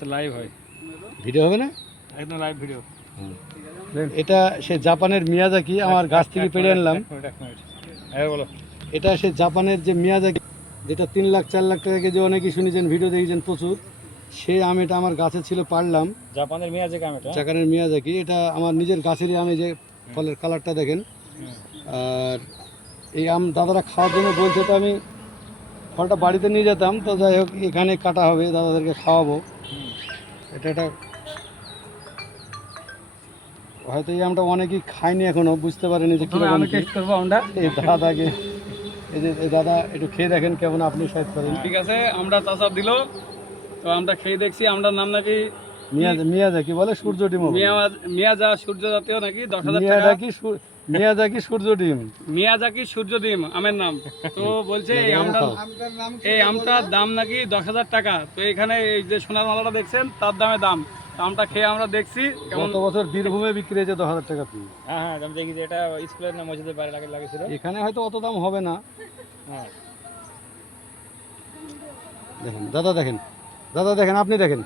তো লাইভ হয়, ভিডিও হবে না? একদম লাইভ ভিডিও। এটা সে জাপানের মিয়াজাকি, আমার গাছ থেকে পেড়ে আনলাম। এক মিনিট, হ্যাঁ বলো। এটা সে জাপানের যে মিয়াজাকি, যেটা 3 লাখ 4 লাখ টাকা কেজি, অনেকেই শুনেছেন, ভিডিও দেখেছেন প্রচুর। সে আম, এটা আমার গাছে ছিল, পারলাম। জাপানের মিয়াজাকি আম এটা? জাপানের মিয়াজাকি, এটা আমার নিজের গাছেরই আম। এই যে ফলের কালারটা দেখেন। আর এই আম দাদারা খাওয়ার জন্য বলছে, তো আমি ফলটা বাড়িতে নিয়ে যেতাম। তো যাই হোক, এখানে কাটা হবে, দাদাদেরকে খাওয়াবো। এটা হয়তো এই আমটা অনেকেই খায়নি এখনো, বুঝতে পারেনি যে কিরকম। আমি টেস্ট করবো আমটা। এই দাদাকে, এই দাদা একটু খেয়ে দেখেন কেমন, আপনি সাইড করেন। ঠিক আছে, আমরা চাষা দিল, তো আমরা খেয়ে দেখছি। আমটার নাম নাকি মিয়াজাকি বলে, সূর্য ডিম। মিয়াজা সূর্য জাতীয় নাকি 10,000 টাকা। মিয়াজাকি সূর্য ডিম, মিয়াজাকি সূর্য ডিম আমের নাম। তো বলছে এই আমটার দাম নাকি 10,000 টাকা। তো এখানে এই যে সোনার মালাটা দেখছেন, তার দামে দাম। তো আমটা খেয়ে আমরা দেখছি কেমন। গত বছর বীরভূমে বিক্রি হয়েছে 10,000 টাকা পিস। হ্যাঁ হ্যাঁ, আমি দেখি যে এটা স্কুলের না মসজিদের বাইরে লাগিয়েছিল। এখানে হয়তো অত দাম হবে না। হ্যাঁ, দেখেন দাদা, দেখেন দাদা, দেখেন আপনি, দেখেন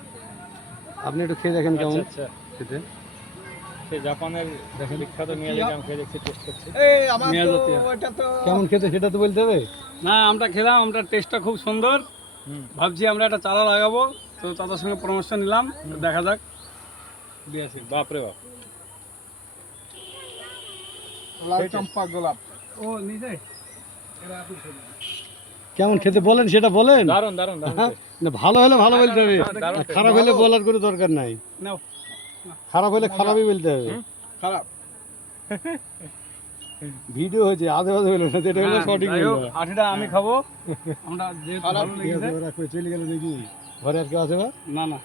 আপনি একটু খেয়ে দেখেন কেমন আচ্ছা। খেতে। সেই জাপানের বিখ্যাত মিয়াজাকি আম খেয়ে দেখছি, টেস্ট করছি। কেমন খেতে সেটা তো বলতে হবে। না, আমরা খেলাম, আমরা টেস্টটা খুব সুন্দর। ভাবছি আমরা একটা চারা লাগাবো। তো তাদের সঙ্গে পরামর্শ নিলাম, তো দেখা যাক। দিয়েছি, বাপরে বাপ, লাল চম্পা গোলাপ। ও নিজে কেমন খেতে বলেন, সেটা বলেন। দারুন দারুন দারুন। না, ভালো হলে ভালো বলতে হবে, দারুণ। আর খারাপ হলে বলার কোনো দরকার নাই। নাও, খারাপ হলে খারাপই বলতে হবে। খারাপ ভিডিও হয়েছে, আধে আধে হলো না, যেটা হলো সঠিক যাই হোক, বলবো। আঠিটা আমি খাবো। আমরা যেহেতু ভালো লেগেছে। চলে গেল নাকি? ঘরে আর কেউ আছে বা? না না,